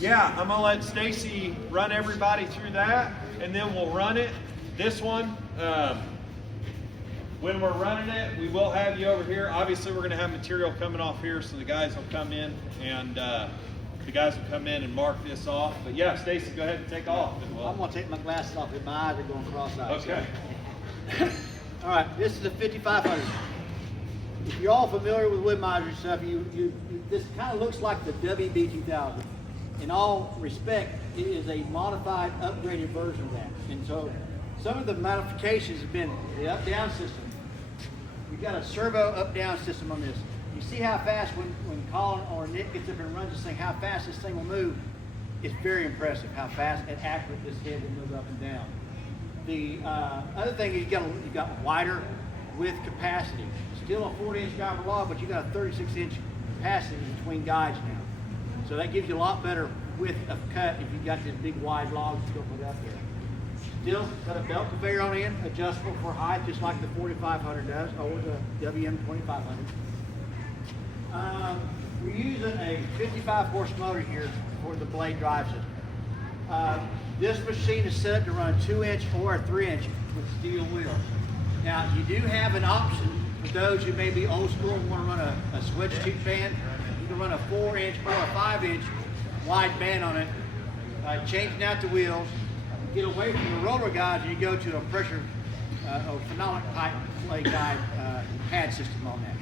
yeah, I'm gonna let Stacy run everybody through that, and then we'll run it. This one, when we're running it, we will have you over here. Obviously, we're gonna have material coming off here, so the guys will come in and mark this off. But yeah, Stacy, go ahead and take off. And I'm gonna take my glasses off if my eyes are going cross-eyed. Okay. All right, this is a 5500. If you're all familiar with Woodmizer stuff, this kind of looks like the WB-2000. In all respect, it is a modified, upgraded version of that. And so some of the modifications have been the up-down system. We've got a servo up-down system on this. You see how fast when Colin or Nick gets up and runs this thing, how fast this thing will move. It's very impressive how fast and accurate this head will move up and down. The other thing is you've got wider width capacity. Still a 40-inch driver log, but you got a 36-inch capacity between guides now. So that gives you a lot better width of cut if you've got this big wide log to put up there. Still got a belt conveyor on in, adjustable for height, just like the 4500 does, or the WM-5500. We're using a 55 horse motor here for the blade drive system. This machine is set up to run a 2-inch or a 3-inch with steel wheels. Now, you do have an option for those who may be old school and want to run a switch tube band. You can run a 4-inch or a 5-inch wide band on it, changing out the wheels, get away from the roller guides, and you go to a pressure or phenolic pipe play guide pad system on that.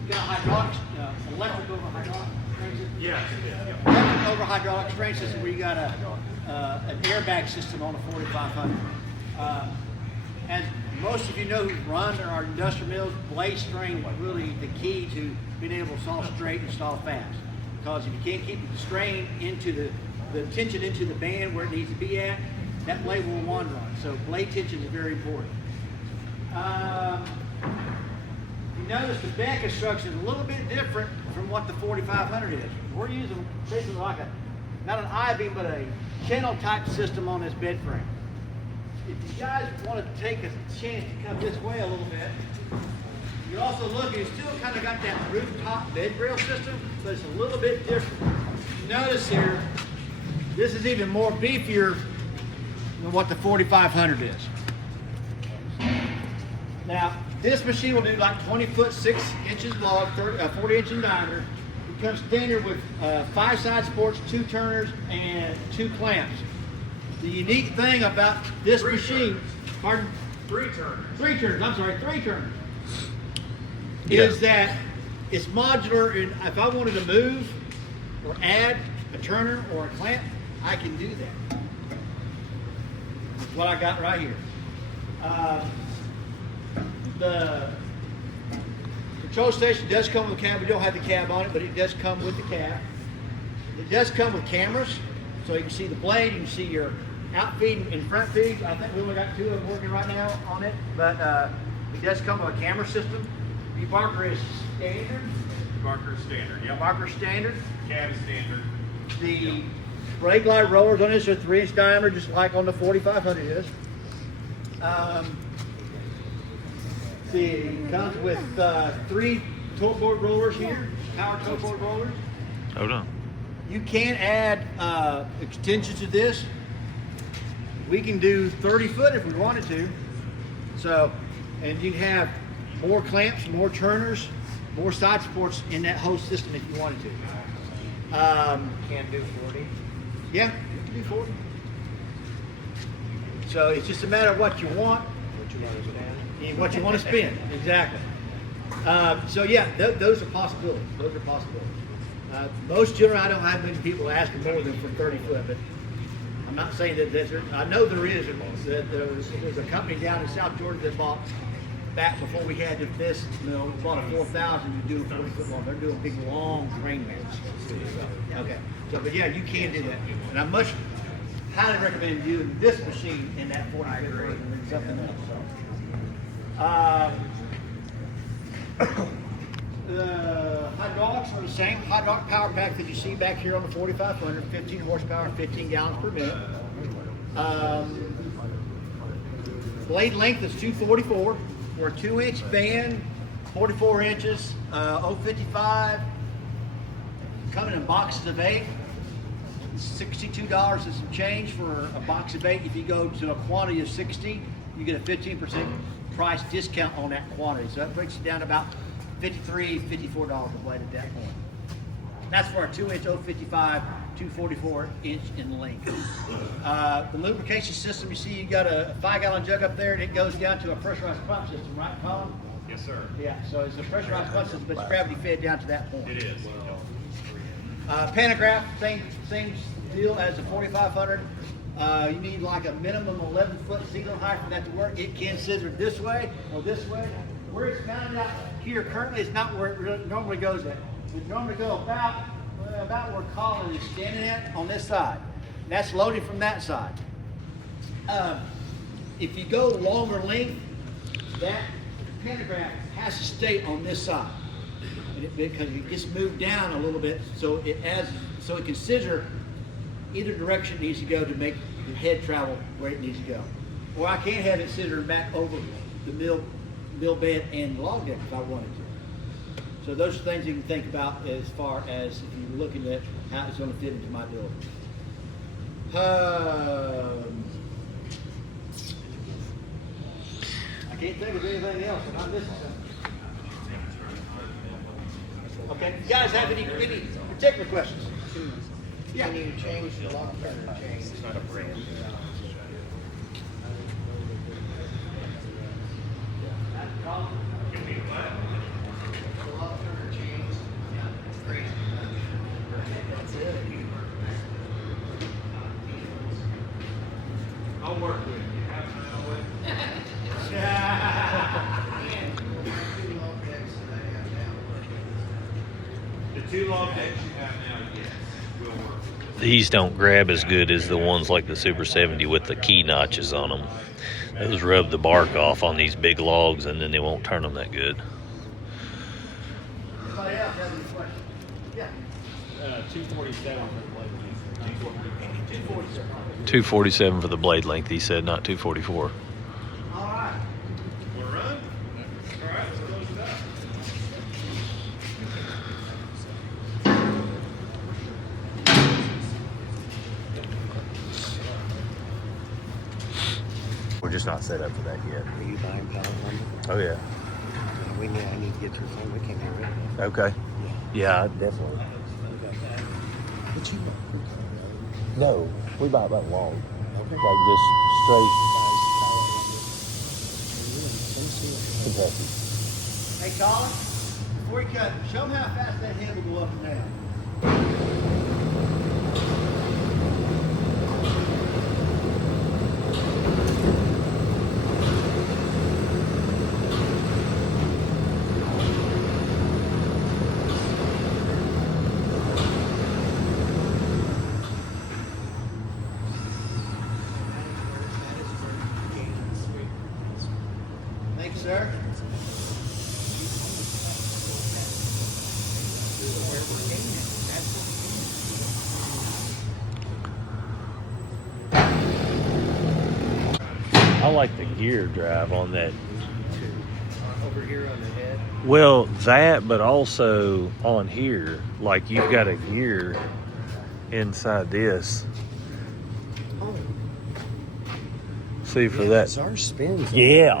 You've got hydraulics, electric over hydraulic string system. Yes. Electric over hydraulic string system where you got an airbag system on a 4500. As most of you know who run our industrial mills, blade strain is really the key to being able to saw straight and saw fast. Because if you can't keep the strain into the tension into the band where it needs to be at, that blade will wander on it. So blade tension is very important. You notice the bed construction is a little bit different from what the 4500 is. We're using basically like not an I-beam, but a channel type system on this bed frame. If you guys want to take a chance to come this way a little bit, you also look, you still kind of got that rooftop bed rail system, but it's a little bit different. Notice here, this is even more beefier than what the 4500 is. Now, this machine will do like 20 foot 6 inches long, 40 inch in diameter. It comes standard with 5 side supports, 2 turners, and 2 clamps. The unique thing about this machine, pardon? 3 turners. 3 turners, I'm sorry, 3 turners. Is that it's modular, and if I wanted to move or add a turner or a clamp, I can do that. That's what I got right here. The control station does come with a cab. We don't have the cab on it, but it does come with the cab. It does come with cameras, so you can see the blade, you can see your out feed and front feed. I think we only got 2 of them working right now on it, but it does come with a camera system. The Barker is standard. Barker is standard, yeah. Barker standard. Cab is standard. The brake glide rollers on this are 3-inch diameter, just like on the 4500 is. It comes with 3 toe board rollers here, power toe board rollers. Hold on. You can add extensions to this. We can do 30 foot if we wanted to. So, and you can have more clamps, more turners, more side supports in that whole system if you wanted to. Can't do 40. Yeah, you can do 40. So it's just a matter of what you want. What you want to spend? What you want to spend, exactly. So yeah, those are possibilities. Those are possibilities. Most generally, I don't have many people asking more than for 30 foot, but I'm not saying that there's. I know there is. There's a company down in South Georgia that bought back before we had this mill. Bought a 4,000 to do a 40 foot long. They're doing big long grain mills. Okay. So, but yeah, you can do that, and I much highly recommend doing this machine in that 40 foot version than something else. So. The hydraulics are the same hydraulic power pack that you see back here on the 4500, 15 horsepower, 15 gallons per minute. Blade length is 244 for a 2-inch band. 44 inches, 055, coming in boxes of 8. $62 and some change for a box of 8. If you go to a quantity of 60, you get a 15% price discount on that quantity. So that breaks it down to about $53, $54 a blade at that point. That's for a 2-inch 055, 244 inch in length. The lubrication system, you see you got a 5-gallon jug up there, and it goes down to a pressurized pump system, right, Colin? Yes, sir. Yeah, so it's a pressurized pump system, but it's gravity fed down to that point. It is. Pantograph, same deal as the 4500. You need like a minimum 11-foot sealant height for that to work. It can scissor this way or this way. Where it's mounted out here currently is not where it really normally goes at. It normally go about where Colin is standing at on this side. And that's loaded from that side. If you go longer length, that pantograph has to stay on this side. Because it gets moved down a little bit, so it can scissor either direction it needs to go to make the head travel where it needs to go. Or I can have it scissor back over the mill bed and log deck if I wanted to. So those are things you can think about as far as if you're looking at how it's going to fit into my building. I can't think of anything else, and I'm missing something. Okay, you guys have any particular questions? Yeah. Can you change the lock turner change? It's not a brand. The lock turner change. Yeah. Great. That's it. I'll work with you. Have fun with it. And the 2 long decks that I have now. The 2 log decks you have now, yes, will work. These don't grab as good as the ones like the Super 70 with the key notches on them. Those rub the bark off on these big logs and then they won't turn them that good. Anybody else have any questions? Yeah. 247 for the blade. 247. 247 for the blade length, he said, not 244. All right. We're run? All right, let's close it up. We're just not set up for that yet. Are you buying power lumber? Oh yeah. I need to get your phone. We can't get rid of it. Okay. Yeah, definitely. What you want? No, we buy about log. Okay. Like just straight Kentucky. Hey, Colin, before you cut, show them how fast that head will go up and down. Thank you, sir. I like the gear drive on that. Over here on the head. Well, that, but also on here, like you've got a gear inside this. Oh. See for Yeah, that. 'cause ours spins. Yeah,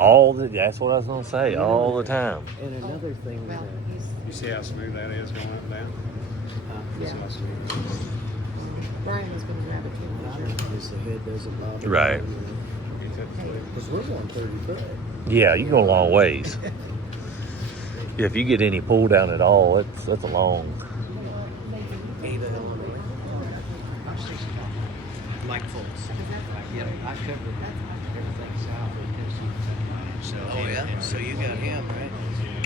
that's what I was gonna say, all the time. And another thing that You see how smooth that is going up and down? Yeah. Brian was going to grab a too. is the head doesn't bother. Right. Because we're going 30 foot. Yeah, you go a long ways. If you get any pull down at all, that's a long. Ada, Illinois. Mike Foltz. Yeah, I covered everything south. So, oh yeah, so you got him, right?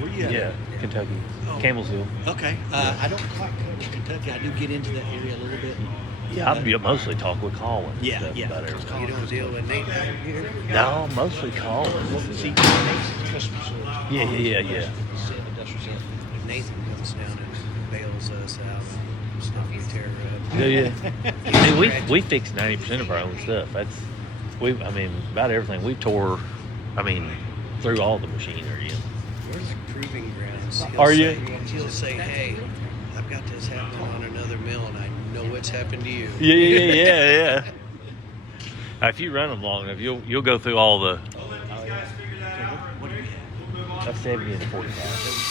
Where you at? Yeah, Kentucky, Campbellsville. Okay. I don't quite cover Kentucky. I do get into that area a little bit. Yeah, I mostly talk with Colin. and Yeah, stuff yeah. About everything. You don't deal with Nate down here? No, mostly Colin. Yeah. If Nathan comes down and bails us out, stuff we tear up. Yeah. Dude, we fix 90% of our own stuff. About everything. We tore, through all the machinery. Where's the proving ground? is Are you? he'll say, hey, I've got this happening on another mill, and I know what's happened to you. Yeah. If you run them long enough, you'll go through all the. We'll let these guys figure that out real quick. We'll move on. A 70 and a 45.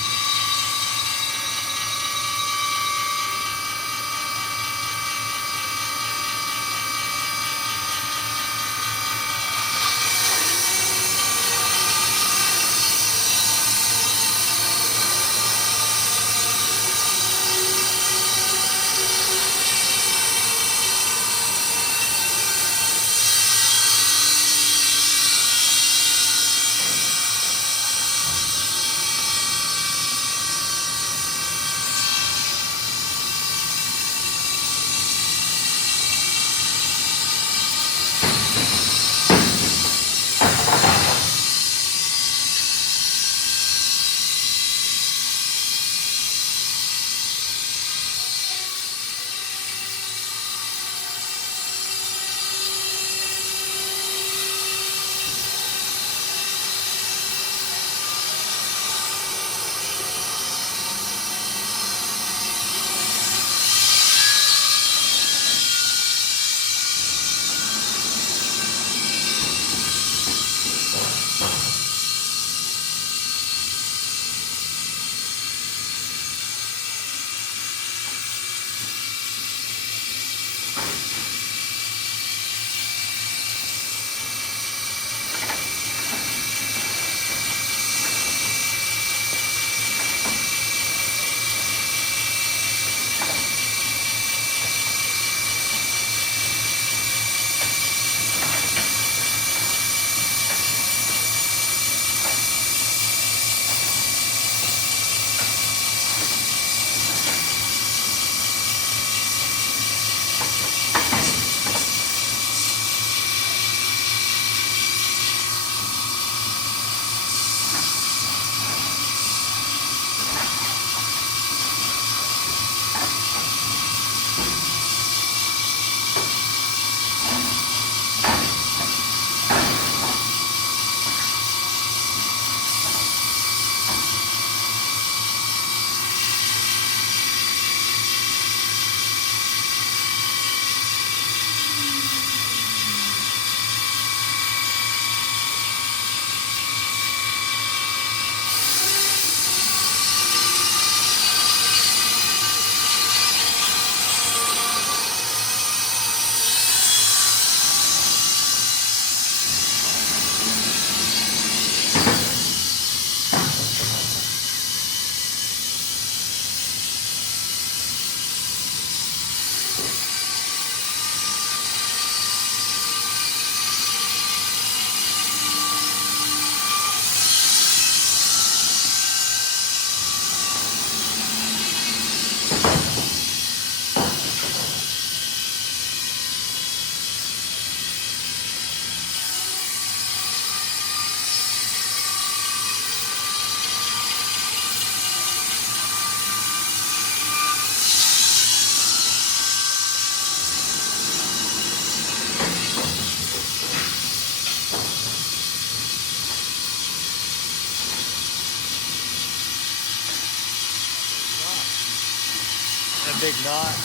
Big knot.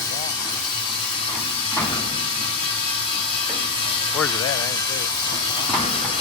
Where's it at? I didn't see it.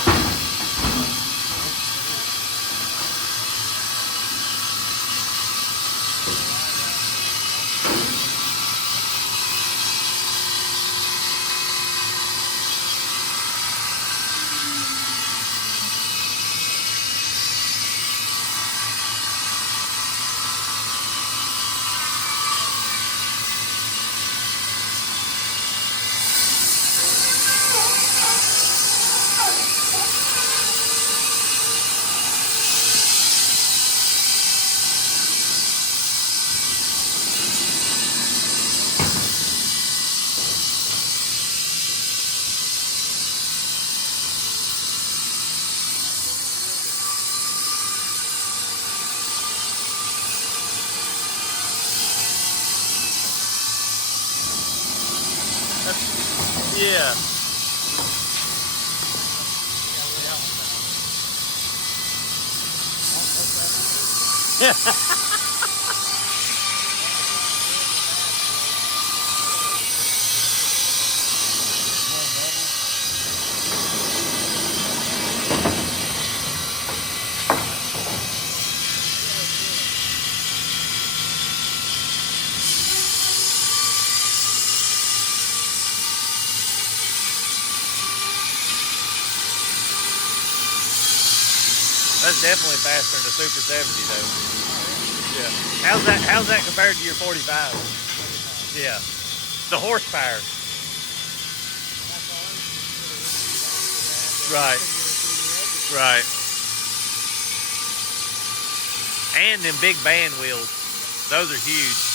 Yeah. That's definitely faster than the Super 70 though. Yeah. How's that compared to your 45? Yeah. The horsepower. Right. Right. And them big band wheels. Those are huge.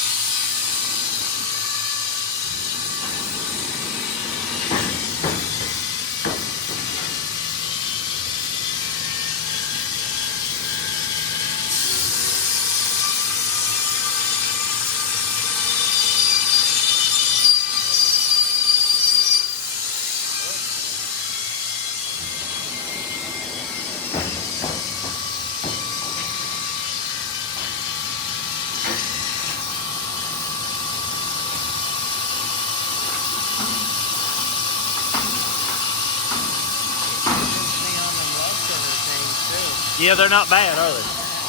Yeah, they're not bad, are they?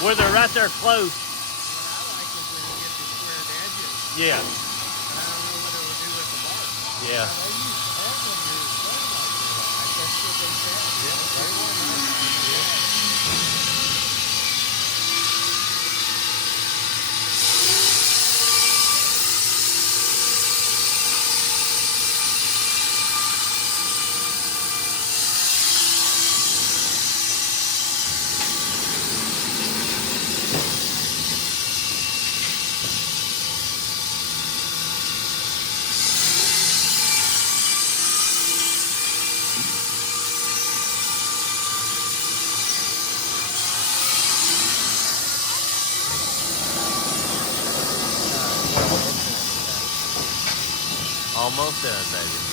Where they're right there close. Yeah. Yeah. Almost done, baby.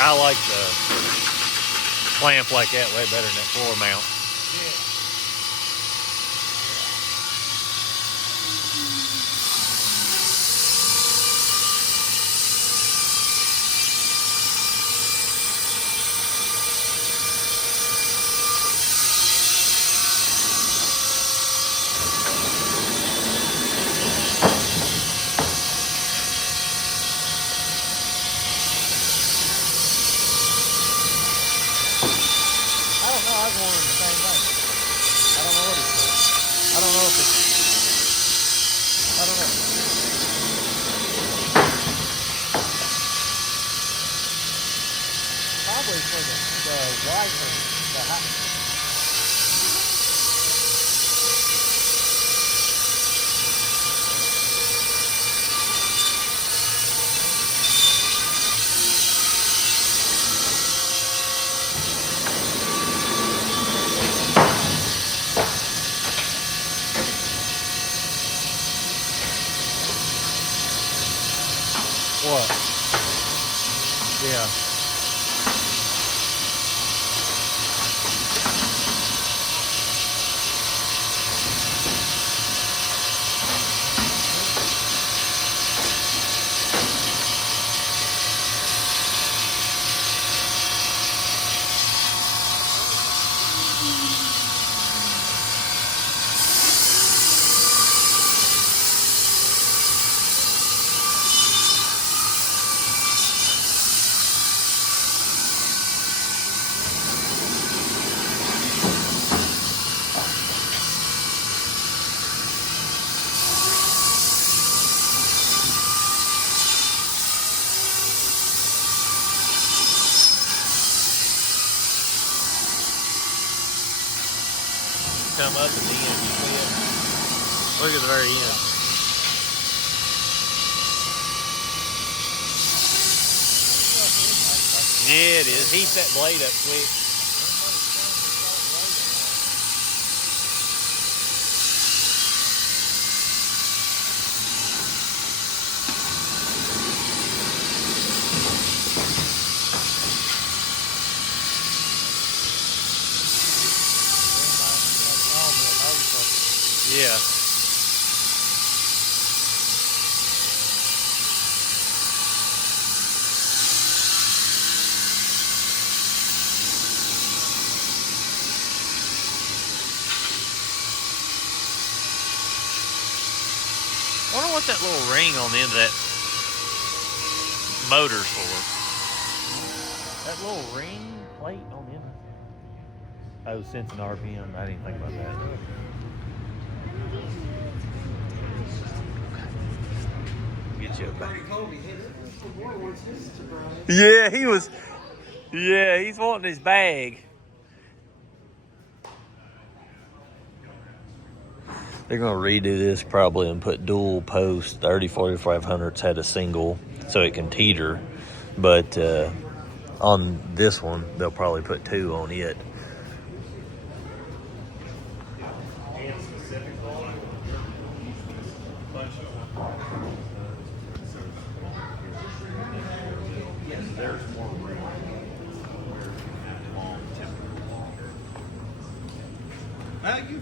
I like the clamp like that way better than that floor mount. What? Yeah. come up at the end. You see it? Look at the very end. Yeah, it is. Heat that blade up quick. Yeah. I wonder what that little ring on the end of that motor's for. That little ring plate on the end. Oh, sensing RPM. I didn't think about that. Get you a bag. Yeah, he was. Yeah, he's wanting his bag. They're gonna redo this probably and put dual post. 30-4500s had a single, so it can teeter, but on this one they'll probably put two on it. There's more room You.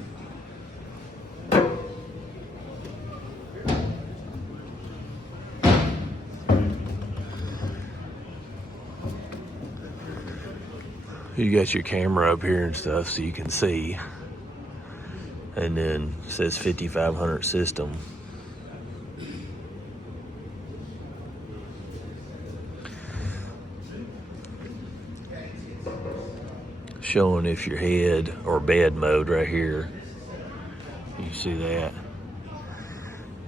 You got your camera up here and stuff so you can see. And then it says 5500 system. Showing if you're head or bed mode right here. You see that?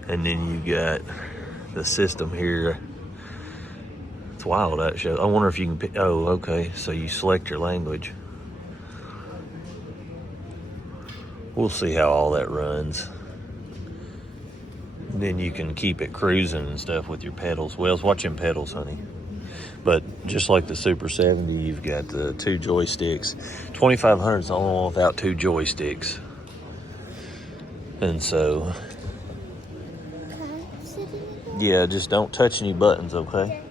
And then you got the system here. It's wild that shows. I wonder if you can pick. Oh, okay. So you select your language. We'll see how all that runs. And then you can keep it cruising and stuff with your pedals. Wells, watch them pedals, honey. But just like the Super 70, you've got the two joysticks. 2500 is the only one without two joysticks. And so, yeah, just don't touch any buttons, okay?